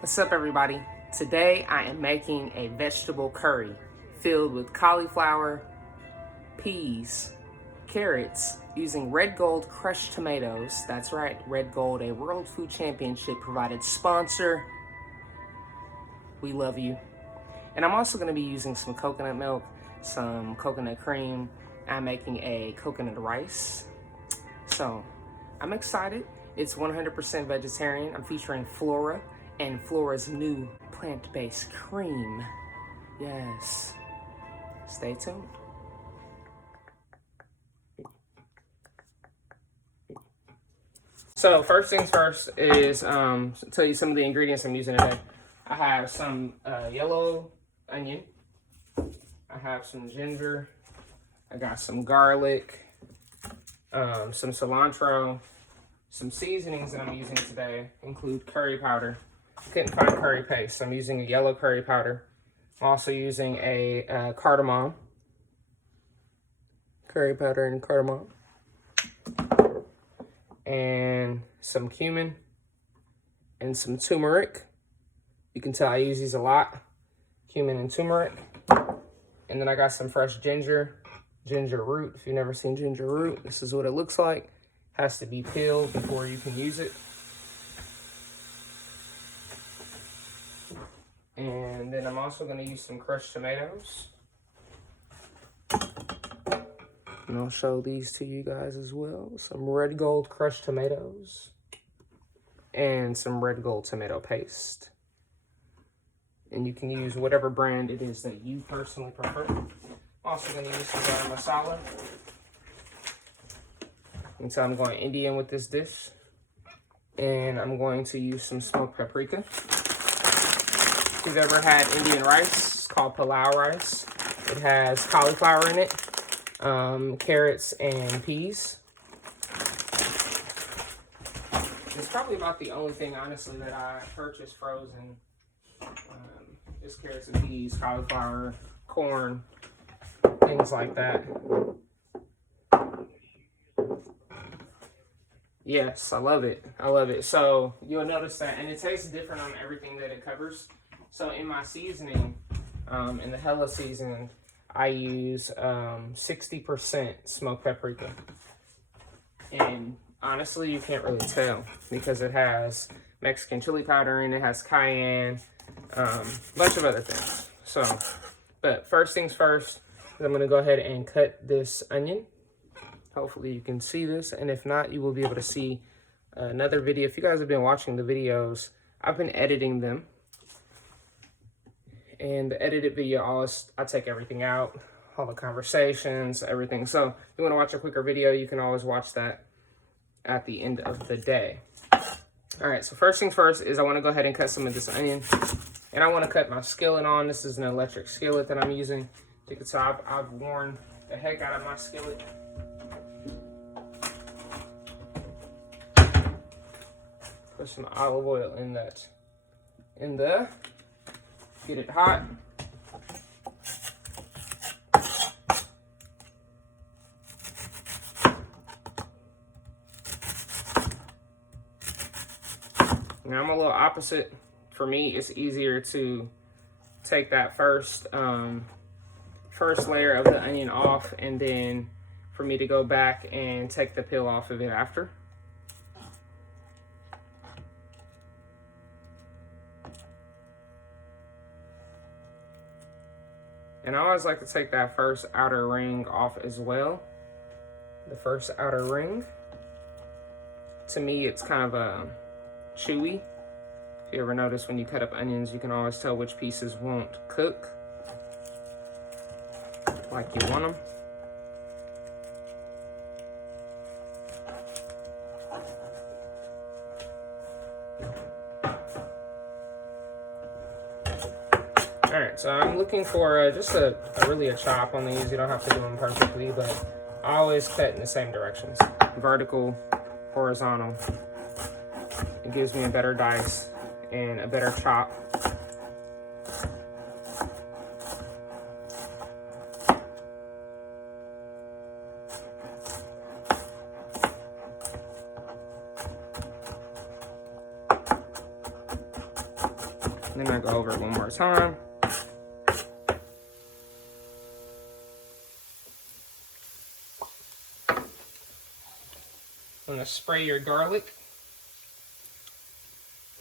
What's up, everybody? Today I am making a vegetable curry filled with cauliflower, peas, carrots, using Red Gold crushed tomatoes. That's right, Red Gold, a World Food Championship provided sponsor. We love you. And I'm also going to be using some coconut milk, some coconut cream. I'm making a coconut rice. So I'm excited. It's 100% vegetarian. I'm featuring Flora and Flora's new plant-based cream. Yes. Stay tuned. So first things first is tell you some of the ingredients I'm using today. I have some yellow onion. I have some ginger. I got some garlic, some cilantro. Some seasonings that I'm using today include curry powder. I couldn't find curry paste, so I'm using a yellow curry powder. I'm also using a cardamom. Curry powder and cardamom. And some cumin and some turmeric. You can tell I use these a lot. Cumin and turmeric. And then I got some fresh ginger root. If you've never seen ginger root, this is what it looks like. Has to be peeled before you can use it. And then I'm also going to use some crushed tomatoes. And I'll show these to you guys as well. Some Red Gold crushed tomatoes. And some Red Gold tomato paste. And you can use whatever brand it is that you personally prefer. I'm also going to use some garam masala. And so I'm going Indian with this dish. And I'm going to use some smoked paprika. If you've ever had Indian rice, it's called palau rice. It has cauliflower in it, carrots, and peas. It's probably about the only thing, honestly, that I purchased frozen. Just carrots and peas, cauliflower, corn, things like that. Yes, I love it. I love it. So you'll notice that, and it tastes different on everything that it covers. So in my seasoning, in the Hella season, I use 60% smoked paprika. And honestly, you can't really tell because it has Mexican chili powder and it has cayenne, a bunch of other things. So, but first things first, I'm going to go ahead and cut this onion. Hopefully you can see this, and if not, you will be able to see another video. If you guys have been watching the videos, I've been editing them. And the edited video, I take everything out, all the conversations, everything. So if you want to watch a quicker video, you can always watch that at the end of the day. All right, so first things first is I want to go ahead and cut some of this onion. And I want to cut my skillet on. This is an electric skillet that I'm using. You can tell I've worn the heck out of my skillet. Put some olive oil in there. Get it hot. Now I'm a little opposite. For me, it's easier to take that first layer of the onion off, and then for me to go back and take the peel off of it after. And I always like to take that first outer ring off as well. The first outer ring. To me, it's kind of chewy. If you ever notice when you cut up onions, you can always tell which pieces won't cook like you want them. Alright, so I'm looking for just really a chop on these. You don't have to do them perfectly, but I always cut in the same directions. Vertical, horizontal. It gives me a better dice and a better chop. Then I go over it one more time. I'm gonna spray your garlic.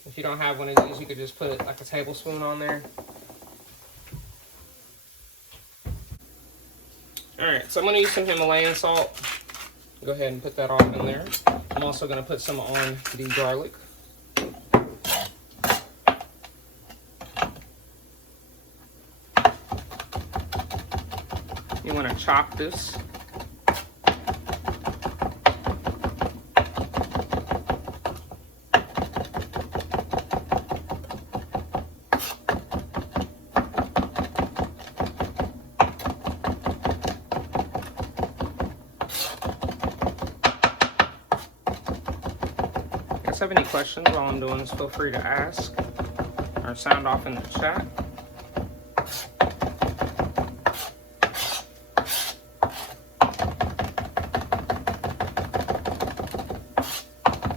If you don't have one of these, you could just put like a tablespoon on there. Alright, so I'm gonna use some Himalayan salt. Go ahead and put that all in there. I'm also gonna put some on the garlic. You wanna chop this. If you have any questions while I'm doing this, feel free to ask or sound off in the chat.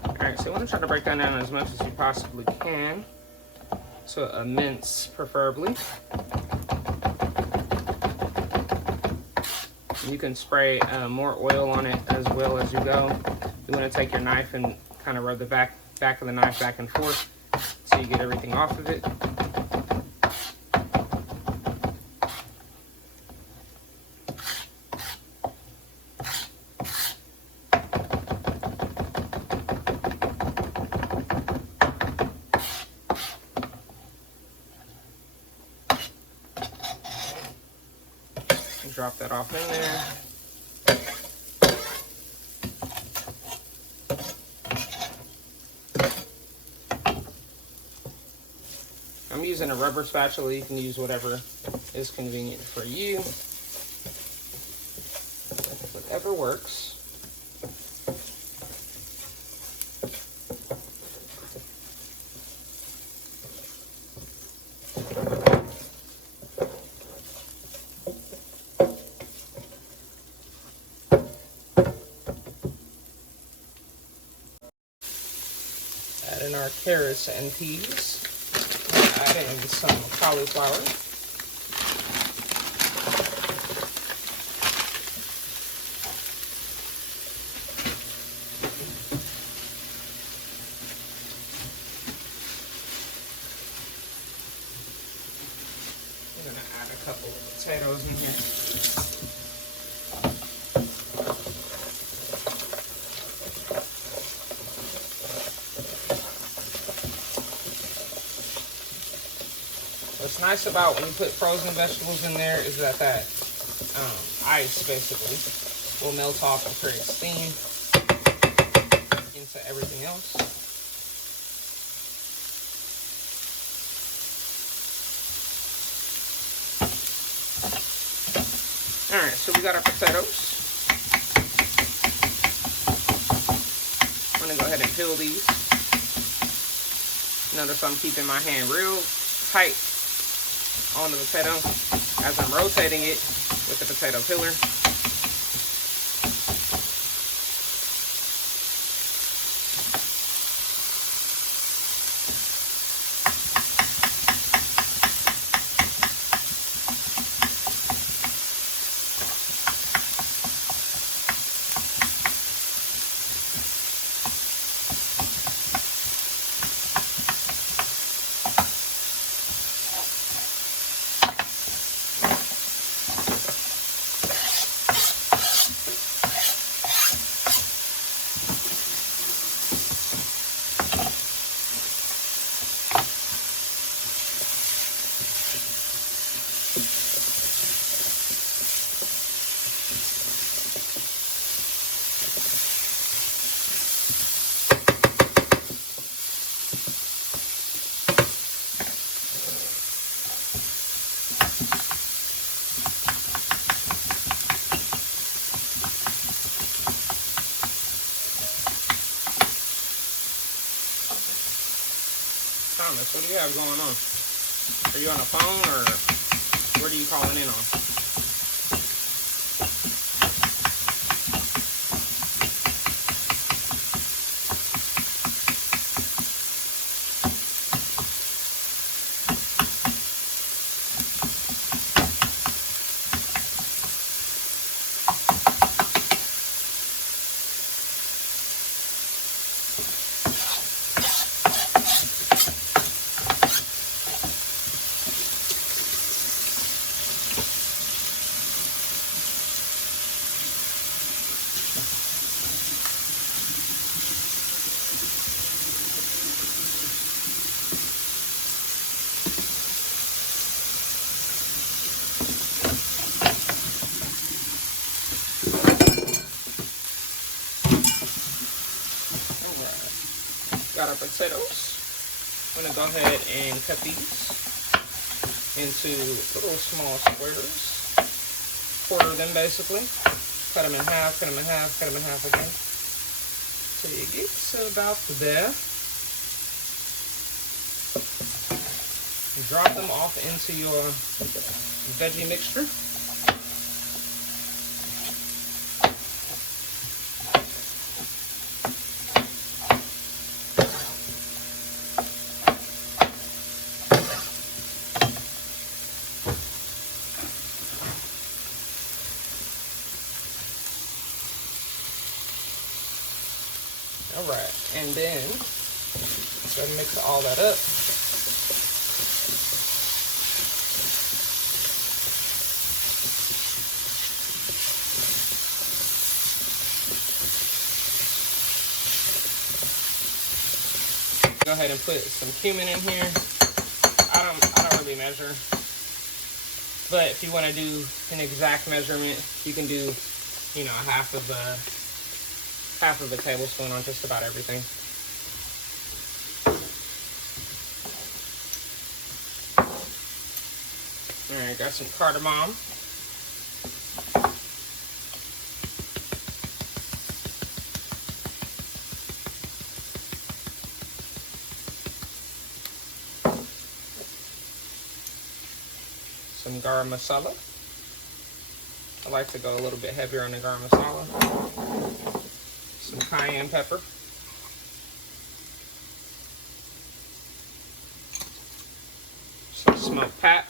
Alright, so you want to try to break that down as much as you possibly can, to a mince preferably. You can spray more oil on it as well as you go. You want to take your knife and kind of rub the back of the knife back and forth so you get everything off of it. Drop that off in there. I'm using a rubber spatula. You can use whatever is convenient for you. Whatever works. Add in our carrots and peas. Add in some cauliflower. I'm going to add a couple of potatoes in here. What's nice about when you put frozen vegetables in there is that ice basically will melt off and create steam into everything else. Alright, so we got our potatoes. I'm going to go ahead and peel these. Notice I'm keeping my hand real tight on the potato as I'm rotating it with the potato peeler. Thomas, what do you have going on? Are you on a phone or what are you calling in on? our potatoes. I'm gonna go ahead and cut these into little small squares. Quarter them basically. Cut them in half, cut them in half, cut them in half again. So you get to about there. Drop them off into your veggie mixture. All right, and then go and mix all that up. Go ahead and put some cumin in here. I don't really measure, but if you want to do an exact measurement, you can do, you know, half of a tablespoon on just about everything. All right, got some cardamom. Some garam masala. I like to go a little bit heavier on the garam masala. Some cayenne pepper. Some smoked pap.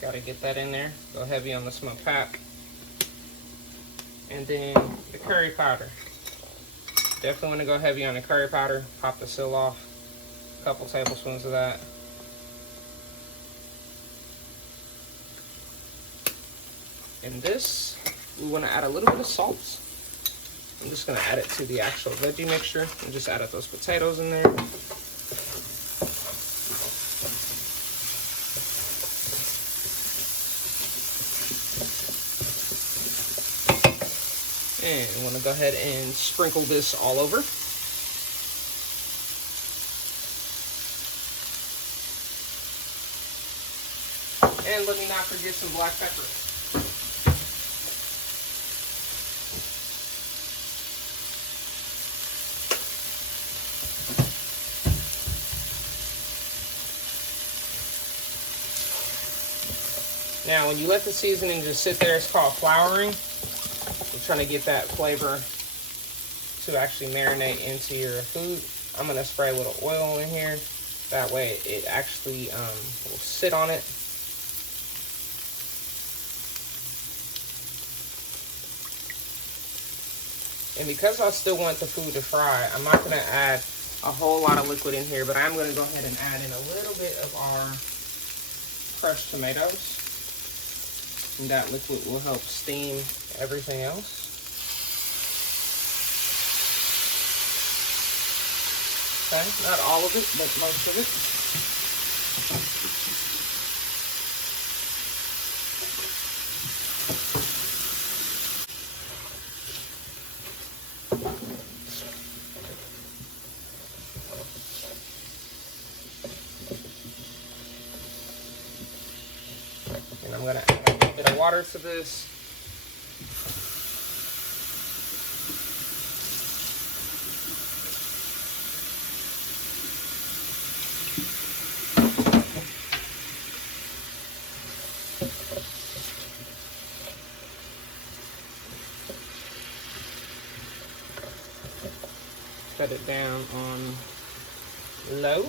Gotta get that in there. Go heavy on the smoked pap. And then the curry powder. Definitely want to go heavy on the curry powder. Pop the seal off. A couple tablespoons of that. And this, we want to add a little bit of salt. I'm just going to add it to the actual veggie mixture and just add those potatoes in there. And I want to go ahead and sprinkle this all over. And let me not forget some black pepper. Now, when you let the seasoning just sit there, it's called flouring. We're trying to get that flavor to actually marinate into your food. I'm going to spray a little oil in here. That way it actually will sit on it. And because I still want the food to fry, I'm not going to add a whole lot of liquid in here, but I'm going to go ahead and add in a little bit of our crushed tomatoes. And that liquid will help steam everything else. Okay, not all of it, but most of it. And I'm going to add a little bit of water to this. Set it down on low.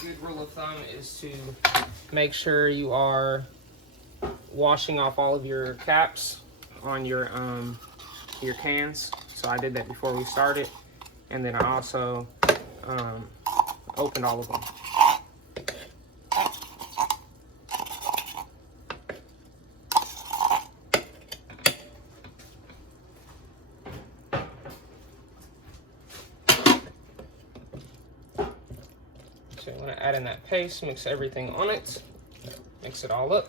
Good rule of thumb is to make sure you are washing off all of your caps on your cans. So I did that before we started, and then I also opened all of them. So you want to add in that paste, mix everything on it. Mix it all up.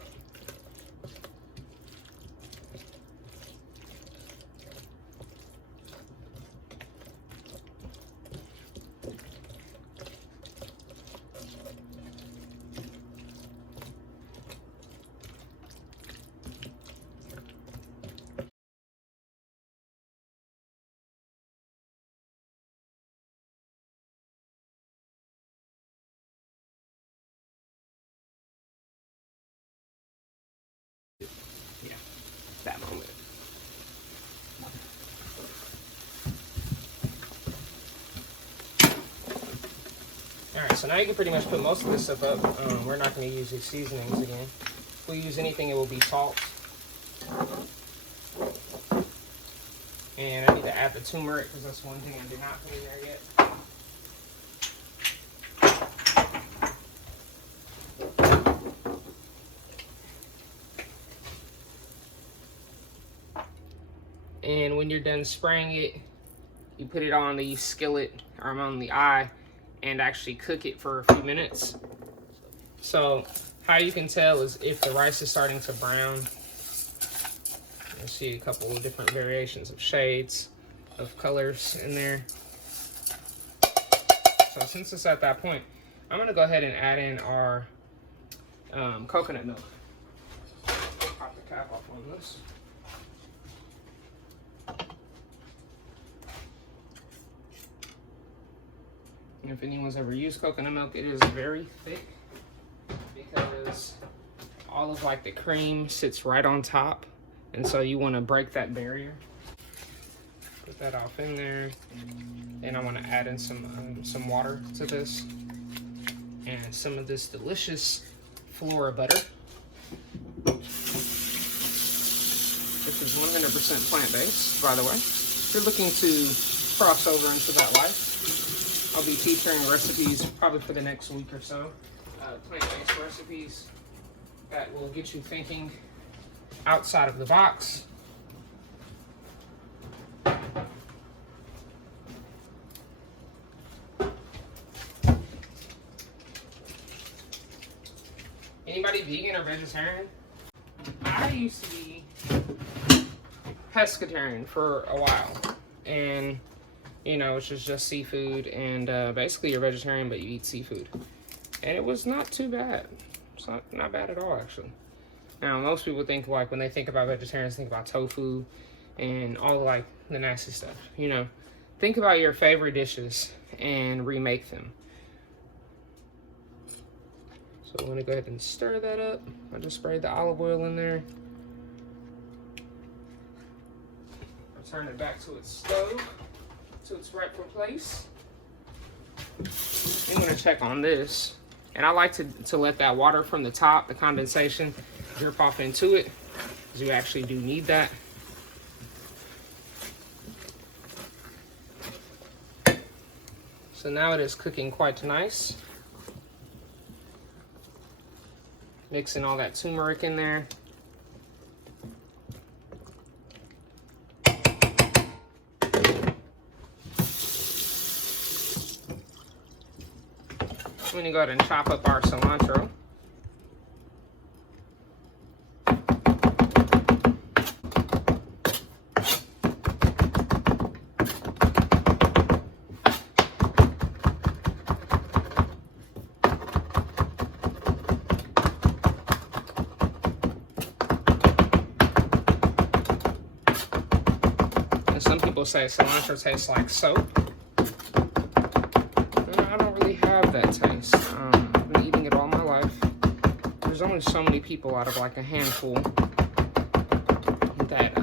Yeah, that moment. Alright, so now you can pretty much put most of this stuff up. We're not going to use these seasonings again. If we use anything, it will be salt. And I need to add the turmeric because that's one thing I did not put in there yet. And when you're done spraying it, you put it on the skillet or on the eye and actually cook it for a few minutes. So how you can tell is if the rice is starting to brown. You'll see a couple of different variations of shades of colors in there. So since it's at that point, I'm gonna go ahead and add in our coconut milk. Pop the cap off on this. And if anyone's ever used coconut milk, it is very thick because all of like the cream sits right on top. And so you want to break that barrier. Put that off in there. And I want to add in some water to this. And some of this delicious Flora butter. This is 100% plant-based, by the way. If you're looking to cross over into that life, I'll be featuring recipes probably for the next week or so. Plant-based recipes that will get you thinking outside of the box. Anybody vegan or vegetarian? I used to be pescatarian for a while, and you know, which is just seafood, and basically you're vegetarian but you eat seafood, and it was not too bad. It's not bad at all, actually. Now most people think, like, when they think about vegetarians, think about tofu and all like the nasty stuff. You know, think about your favorite dishes and remake them. So I'm gonna go ahead and stir that up. I just sprayed the olive oil in there. I'll turn it back to its stove, to its rightful place. I'm gonna check on this. And I like to let that water from the top, the condensation, drip off into it, because you actually do need that. So now it is cooking quite nice. Mixing all that turmeric in there. I'm gonna go ahead and chop up our cilantro. And some people say cilantro tastes like soap. I don't really have that taste. I've been eating it all my life. There's only so many people out of like a handful that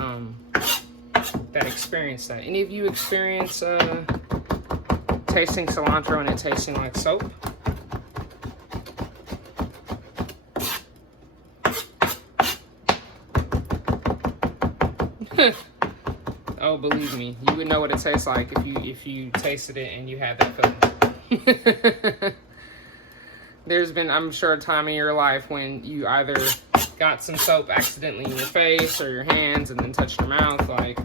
that experience that. Any of you experience tasting cilantro and it tasting like soap? Oh, believe me, you would know what it tastes like if you tasted it and you had that feeling. There's been, I'm sure, a time in your life when you either got some soap accidentally in your face or your hands and then touched your mouth. Like,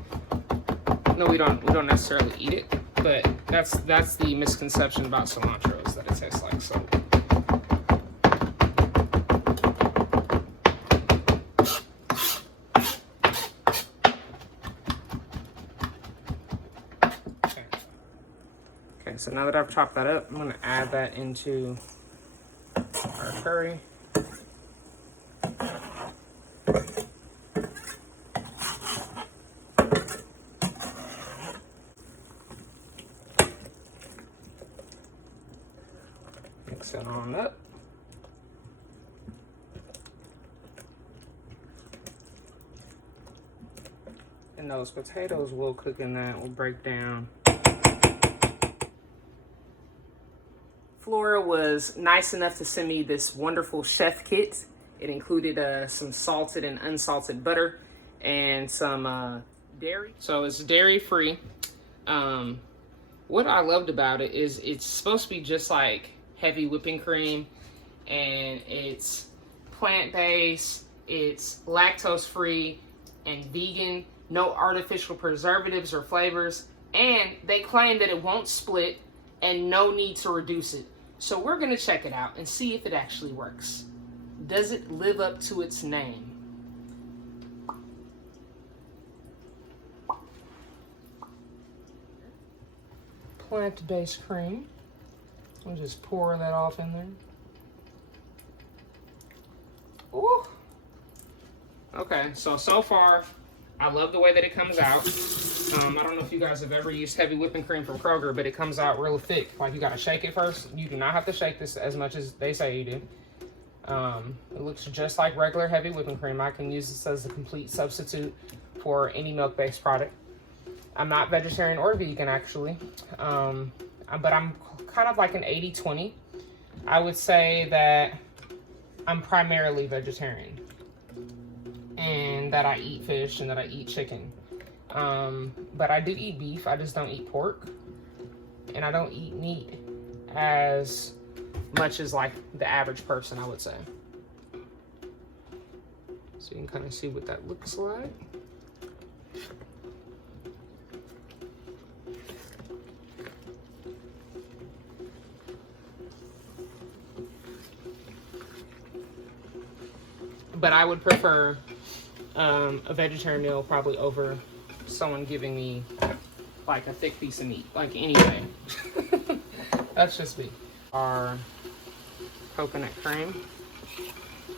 no, we don't necessarily eat it, but that's the misconception about cilantro, is that it tastes like soap. So now that I've chopped that up, I'm gonna add that into our curry. Mix it on up. And those potatoes will cook in that, will break down. Flora was nice enough to send me this wonderful chef kit. It included some salted and unsalted butter and some dairy. So it's dairy free. What I loved about it is it's supposed to be just like heavy whipping cream, and it's plant-based, it's lactose free and vegan, no artificial preservatives or flavors, and they claim that it won't split and no need to reduce it. So we're gonna check it out and see if it actually works. Does it live up to its name? Plant-based cream. I'll just pour that off in there. Ooh. Okay, so far, I love the way that it comes out. I don't know if you guys have ever used heavy whipping cream from Kroger, but it comes out real thick. Like, you gotta shake it first. You do not have to shake this as much as they say you do. It looks just like regular heavy whipping cream. I can use this as a complete substitute for any milk-based product. I'm not vegetarian or vegan, actually, but I'm kind of like an 80-20. I would say that I'm primarily vegetarian, and that I eat fish and that I eat chicken. But I do eat beef, I just don't eat pork, and I don't eat meat as much as like the average person, I would say. So you can kind of see what that looks like. But I would prefer a vegetarian meal probably over someone giving me like a thick piece of meat, like anyway. That's just me. Our coconut cream.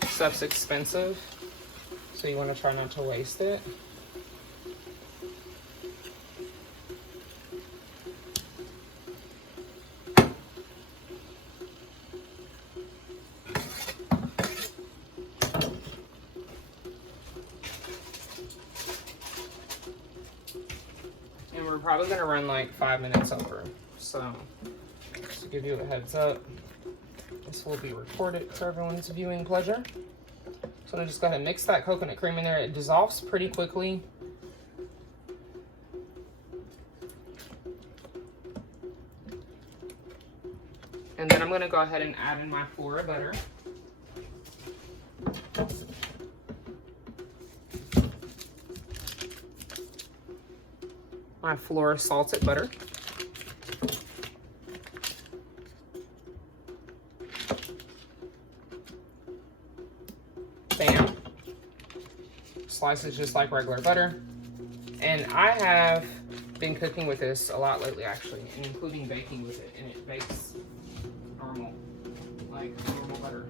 Stuff's expensive, so you want to try not to waste it. And we're probably gonna run like 5 minutes over. So just to give you a heads up, this will be recorded for everyone's viewing pleasure. So I'm gonna just go ahead and mix that coconut cream in there. It dissolves pretty quickly. And then I'm gonna go ahead and add in my Flora butter. My Flora salted butter. Bam. Slices just like regular butter. And I have been cooking with this a lot lately, actually, including baking with it. And it bakes normal, like normal butter.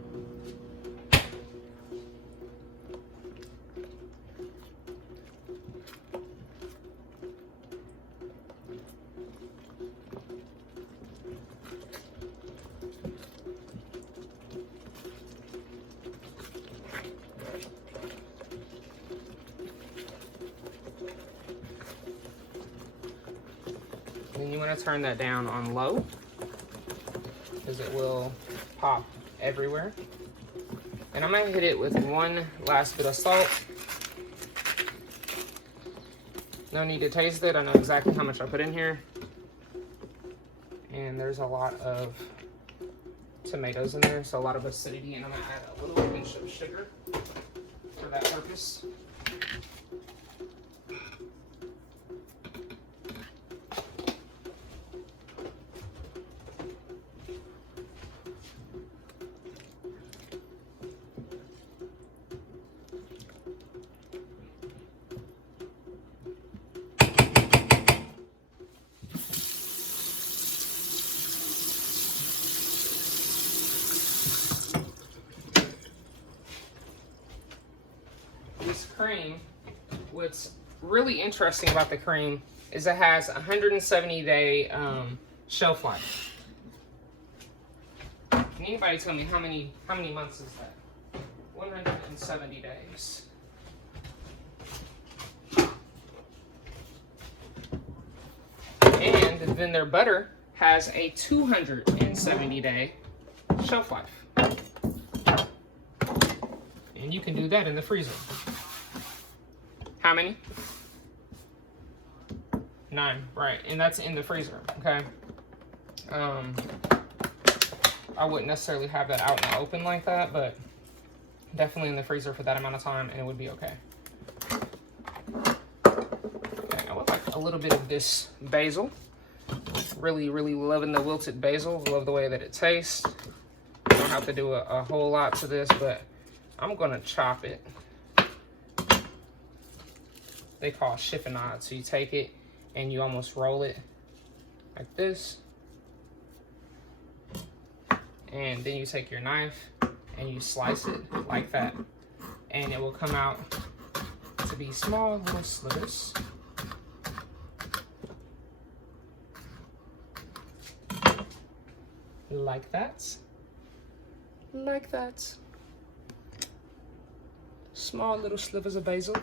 And you want to turn that down on low, because it will pop everywhere. And I'm going to hit it with one last bit of salt. No need to taste it. I know exactly how much I put in here. And there's a lot of tomatoes in there, so a lot of acidity. And I'm going to add a little pinch of sugar for that purpose. what's really interesting about the cream is it has 170-day shelf life. Can anybody tell me how many months is that? 170 days. And then their butter has a 270-day shelf life. And you can do that in the freezer. How many? 9, right? And that's in the freezer, okay? I wouldn't necessarily have that out in the open like that, but definitely in the freezer for that amount of time, and it would be okay. Okay, I would like a little bit of this basil. Really, really loving the wilted basil. Love the way that it tastes. Don't have to do a whole lot to this, but I'm gonna chop it. They call chiffonade. So you take it and you almost roll it like this. And then you take your knife and you slice it like that. And it will come out to be small little slivers. Like that. Like that. Small little slivers of basil.